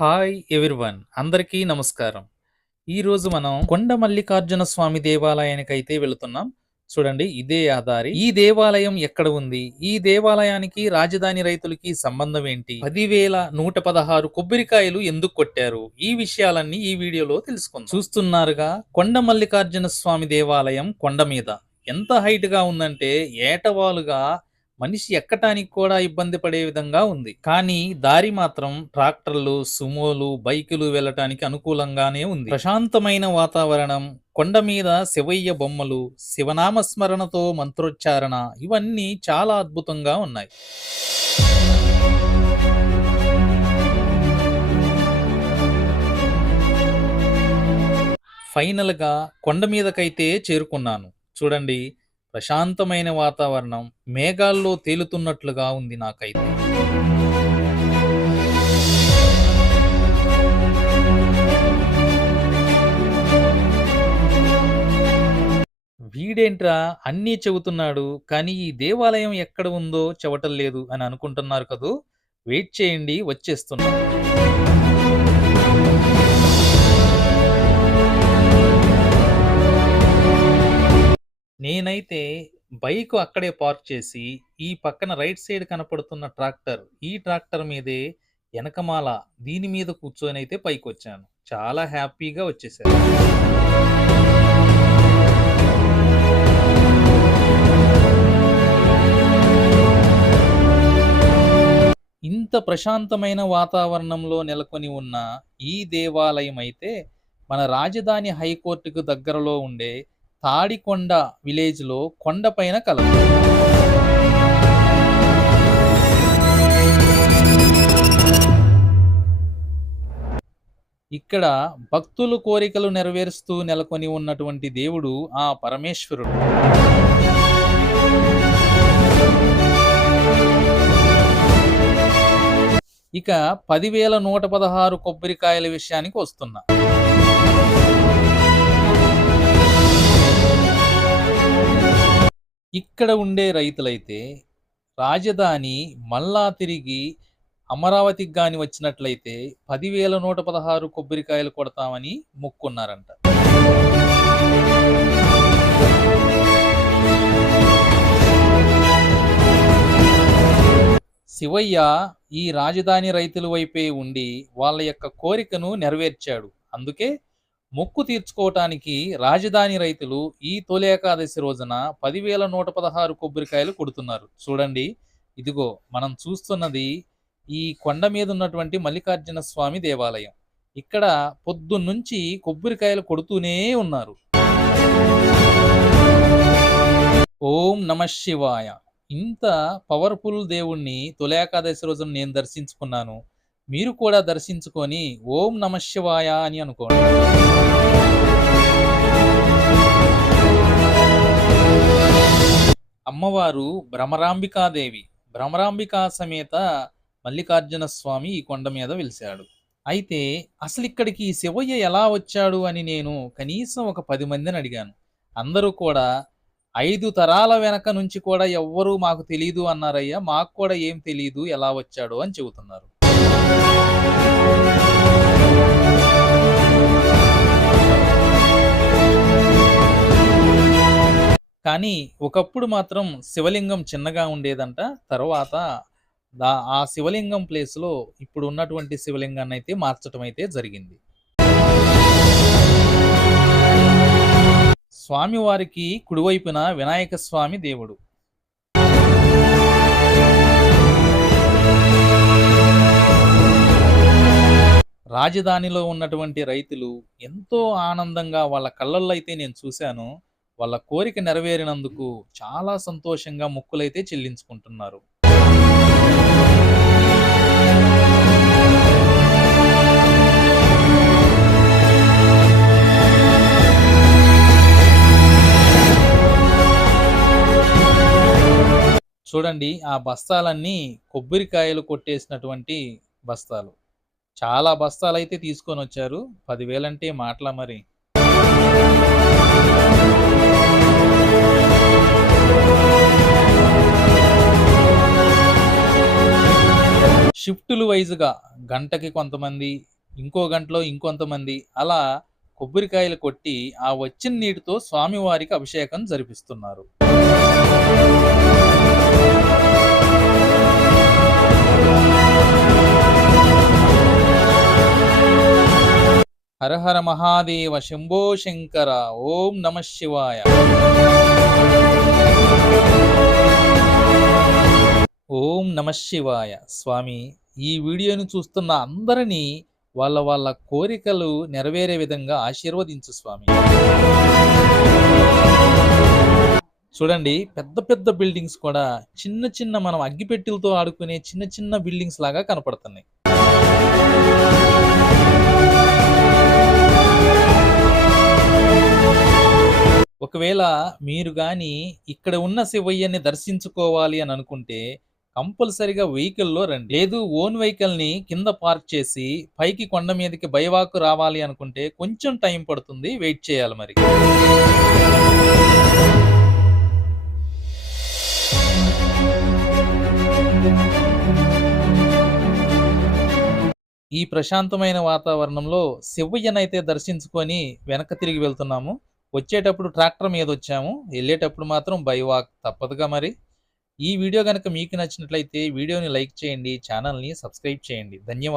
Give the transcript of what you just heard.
Hi everyone అందరికీ నమస్కారం. ఈరోజు మనం కొండ మల్లికార్జున స్వామి దేవాలయానికైతే వెళుతున్నాం. చూడండి ఇదే ఆ దారి ఈ దేవాలయం ఎక్కడ ఉంది? ఈ దేవాలయానికి రాజధాని రైతులకి సంబంధం ఏంటి? పదివేల నూట పదహారు కొబ్బరికాయలు ఎందుకు కొట్టారు? ఈ విషయాలన్నీ ఈ వీడియోలో తెలుసుకుందాం. చూస్తున్నారుగా కొండ మల్లికార్జున స్వామి దేవాలయం కొండ మీద. ఎంత హైట్గా ఉందంటే ఏటవాలుగా మనిషి ఎక్కటానికి కూడా ఇబ్బంది పడే విధంగా ఉంది. కానీ దారి మాత్రం ట్రాక్టర్లు సుమోలు బైకులు వెళ్ళటానికి అనుకూలంగానే ఉంది. ప్రశాంతమైన వాతావరణం కొండ మీద శివయ్య బొమ్మలు శివనామస్మరణతో మంత్రోచ్చారణ ఇవన్నీ చాలా అద్భుతంగా ఉన్నాయి. ఫైనల్గా కొండ మీదకైతే చేరుకున్నాను. చూడండి ప్రశాంతమైన వాతావరణం మేఘాల్లో తేలుతున్నట్లుగా ఉంది నాకైతే. వీడేంట్రా అన్నీ చెబుతున్నాడు కానీ ఈ దేవాలయం ఎక్కడ ఉందో చెవటం లేదు అని అనుకుంటున్నారు కదూ? వెయిట్ చేయండి వచ్చేస్తున్నాను నేనైతే బైక్ అక్కడే పార్క్ చేసి ఈ పక్కన రైట్ సైడ్ కనపడుతున్న ట్రాక్టర్ ఈ ట్రాక్టర్ మీదే వెనకమాల దీని మీద కూర్చొని అయితే పైకి వచ్చాను చాలా హ్యాపీగా వచ్చేసాను. ఇంత ప్రశాంతమైన వాతావరణంలో నెలకొని ఉన్న ఈ దేవాలయం అయితే మన రాజధాని హైకోర్టుకు దగ్గరలో ఉండే తాడికొండ విలేజ్లో కొండపైన కలదు ఇక్కడ భక్తులు కోరికలు నెరవేరుస్తూ నెలకొని ఉన్నటువంటి దేవుడు ఆ పరమేశ్వరుడు. ఇక పదివేల నూట పదహారు కొబ్బరికాయల విషయానికి వస్తున్నా. ఇక్కడ ఉండే రైతులైతే రాజధాని మళ్ళా తిరిగి అమరావతికి గాని వచ్చినట్లయితే పదివేల నూట పదహారు కొబ్బరికాయలు కొడతామని మొక్కున్నారంట. శివయ్య ఈ రాజధాని రైతుల వైపే ఉండి వాళ్ళ యొక్క కోరికను నెరవేర్చాడు. అందుకే మొక్కు తీర్చుకోవటానికి రాజధాని రైతులు ఈ తొలి ఏకాదశి రోజున పదివేల నూట పదహారు కొబ్బరికాయలు కొడుతున్నారు. చూడండి ఇదిగో మనం చూస్తున్నది ఈ కొండ మీద ఉన్నటువంటి మల్లికార్జున స్వామి దేవాలయం. ఇక్కడ పొద్దున్నుంచి కొబ్బరికాయలు కొడుతూనే ఉన్నారు. ఓం నమ శివాయ. ఇంత పవర్ఫుల్ దేవుణ్ణి తొలి ఏకాదశి రోజున నేను దర్శించుకున్నాను. మీరు కూడా దర్శించుకొని ఓం నమశివాయ అని అనుకోండి. అమ్మవారు భ్రమరాంబికాదేవి. భ్రమరాంబికా సమేత మల్లికార్జున స్వామి ఈ కొండ మీద వెలిశాడు. అయితే అసలు ఇక్కడికి శివయ్య ఎలా వచ్చాడు అని నేను కనీసం ఒక పది మందిని అడిగాను. అందరూ కూడా ఐదు తరాల వెనక నుంచి కూడా ఎవ్వరూ మాకు తెలియదు అన్నారయ్యా మాకు కూడా ఏం తెలియదు ఎలా వచ్చాడు అని చెబుతున్నారు. కానీ ఒకప్పుడు మాత్రం శివలింగం చిన్నగా ఉండేదంట. తర్వాత దా ఆ శివలింగం ప్లేస్లో ఇప్పుడు ఉన్నటువంటి శివలింగాన్ని అయితే మార్చడం అయితే జరిగింది. స్వామివారికి కుడివైపున వినాయక స్వామి దేవుడు. రాజధానిలో ఉన్నటువంటి రైతులు ఎంతో ఆనందంగా వాళ్ళ కళ్ళల్లో అయితే నేను చూశాను. వాళ్ళ కోరిక నెరవేరినందుకు చాలా సంతోషంగా మొక్కులైతే చెల్లించుకుంటున్నారు. చూడండి ఆ బస్తాలన్నీ కొబ్బరికాయలు కొట్టేసినటువంటి బస్తాలు. చాలా బస్తాలు అయితే తీసుకొని వచ్చారు పదివేలంటే మాటల మరి. షిఫ్టులు వైజ్‌గా గంటకి కొంతమంది, ఇంకో గంటలో ఇంకొంతమంది అలా కొబ్బరికాయలు కొట్టి, ఆ వచ్చిన నీటితో స్వామివారికి అభిషేకం జరిపిస్తున్నారు. హరహర మహాదేవ శంభో శంకర ఓం నమ శివాయ. ఓం నమ శివాయ. స్వామి ఈ వీడియోని చూస్తున్న అందరినీ వాళ్ళ వాళ్ళ కోరికలు నెరవేరే విధంగా ఆశీర్వదించు స్వామి. చూడండి పెద్ద పెద్ద బిల్డింగ్స్ కూడా చిన్న చిన్న మనం అగ్గిపెట్టెలతో ఆడుకునే చిన్న చిన్న బిల్డింగ్స్ లాగా కనపడుతున్నాయి. ఒకవేళ మీరు గాని ఇక్కడ ఉన్న శివయ్యని దర్శించుకోవాలి అని అనుకుంటే కంపల్సరిగా వెహికల్‌లో రండి. లేదు ఓన్ వెహికల్‌ని కింద పార్క్ చేసి పైకి కొండ మీదకి బైవాకు రావాలి అనుకుంటే కొంచెం టైం పడుతుంది. వెయిట్ చేయాలి మరి. ఈ ప్రశాంతమైన వాతావరణంలో శివయ్యనైతే దర్శించుకొని వెనక్కి తిరిగి వెళ్తున్నాము. వచ్చేటప్పుడు ట్రాక్టర్ మీద వచ్చాము వెళ్ళేటప్పుడు మాత్రం బై వాక్ తప్పదుగా మరి. ఈ వీడియో గనక మీకు నచ్చినట్లయితే వీడియోని లైక్ చేయండి. ఛానల్ని సబ్స్క్రైబ్ చేయండి. ధన్యవాదాలు.